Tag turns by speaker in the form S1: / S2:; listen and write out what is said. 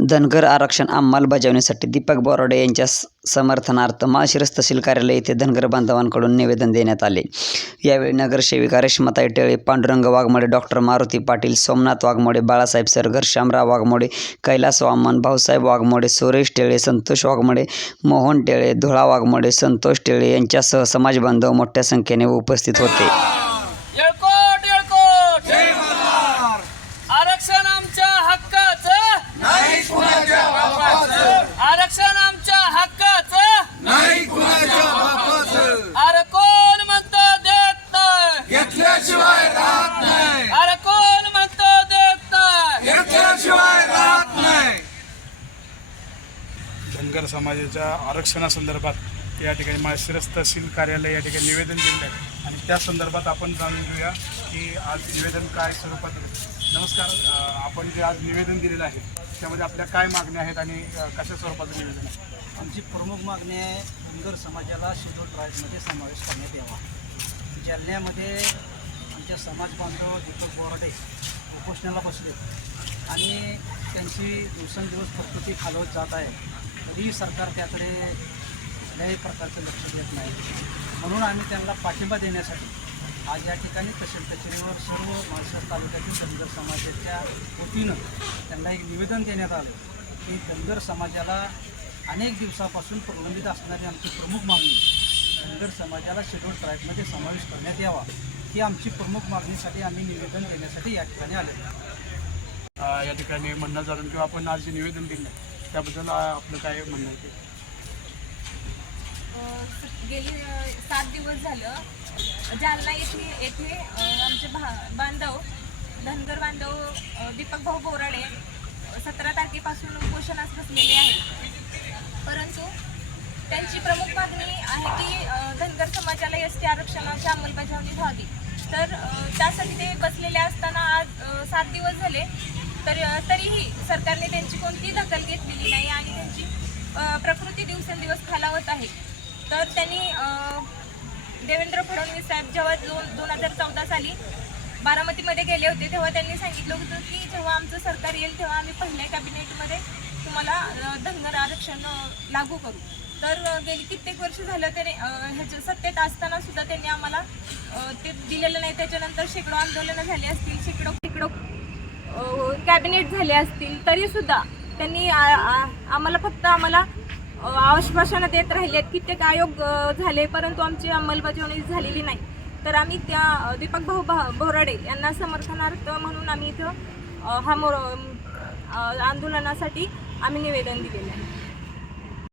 S1: धनगर आरक्षण अंमलबजावणीसाठी दीपक बोराडे यांच्या समर्थनार्थ माळशिरस तहसील कार्यालय येथे धनगर बांधवांकडून निवेदन देण्यात आले. यावेळी नगरसेविका रेश्माताई टेळे पांडुरंग वाघमोडे डॉक्टर मारुती पाटील सोमनाथ वाघमोडे बाळासाहेब सरगर शामराव वाघमोडे कैलास वामन भाऊसाहेब वाघमोडे सुरेश टेळे संतोष वाघमोडे मोहन टेळे धुळा वाघमोडे संतोष टेळे यांच्यासह समाजबांधव मोठ्या संख्येने उपस्थित होते.
S2: धनगर समाजाच्या आरक्षणासंदर्भात या ठिकाणी माळशिरस तहसील कार्यालय या ठिकाणी निवेदन दिलेलं आहे. आणि त्या संदर्भात आपण जाणून घेऊया की आज निवेदन काय स्वरूपात दिलं नमस्कार आपण जे आज निवेदन दिलेलं आहे त्यामध्ये आपल्या काय मागण्या आहेत आणि कशा स्वरूपाचं निवेदन आहे?
S3: आमची प्रमुख मागणी आहे धनगर समाजाला शेड्यूल ट्राईबमध्ये समावेश करण्यात यावा. जालन्यामध्ये आमच्या समाज बांधव दीपक बोराडे उपोषणाला बसले आणि त्यांची दिवसेंदिवस प्रकृती खालवत जात आहे. तरीही सरकार त्याकडे कुठल्याही प्रकारचं लक्ष देत नाही. म्हणून आम्ही त्यांना पाठिंबा देण्यासाठी आज या ठिकाणी तहसील कचेरीवर सर्व माळशेज तालुक्यातील धनगर समाजाच्या वतीनं त्यांना एक निवेदन देण्यात आलं. की धनगर समाजाला अनेक दिवसापासून प्रलंबित असणारी आमची प्रमुख मागणी धनगर समाजाला शेड्यूल ट्राईबमध्ये समावेश करण्यात यावा ही आमची प्रमुख मागणीसाठी आम्ही निवेदन देण्यासाठी या ठिकाणी
S2: आले या ठिकाणी म्हणणं जाणून किंवा आपण आज जे निवेदन दिलं आहे त्याबद्दल आपलं काय म्हणणं आहे ते?
S4: गेली अ, सात दिवस झालं. जालना येथे येथे अ, आमचे भा बांधव धनगर बांधव अ, दीपक भाऊ बोराडे सतरा तारखेपासून उपोषणास बसलेले आहेत. परंतु त्यांची प्रमुख मागणी आहे की अ, धनगर समाजाला एस टी आरक्षणाची अंमलबजावणी व्हावी. तर अ, त्यासाठी ते बसलेले असताना आज अ, सात दिवस झाले. तर तरीही सरकारने त्यांची कोणतीही दखल घेतलेली नाही आणि त्यांची प्रकृती दिवसेंदिवस खालावत आहे. तर त्यांनी देवेंद्र फडणवीस साहेब जेव्हा दोन दोन हजार चौदा साली बारामतीमध्ये गेले होते तेव्हा त्यांनी सांगितलं होतं की जेव्हा आमचं सरकार येईल तेव्हा आम्ही पहिल्या कॅबिनेटमध्ये तुम्हाला धनगर आरक्षण लागू करू. तर गेली कित्येक वर्ष झालं त्याने ह्याच्या सत्तेत असताना सुद्धा त्यांनी आम्हाला ते दिलेलं नाही. त्याच्यानंतर शेकडो आंदोलनं झाली असतील शेकडो कॅबिनेट झाले असतील तरी सुद्धा त्यांनी आम्हाला फक्त आम्हाला आश्वासनं देत राहिले आहेत कित्येक आयोग झाले परंतु आमची अंमलबजावणी झालेली नाही. तर आम्ही त्या दीपक भाऊ भा बोराडे यांना समर्थनार्थ म्हणून आम्ही इथं हा मोर आंदोलनासाठी आम्ही निवेदन दिलेलं आहे.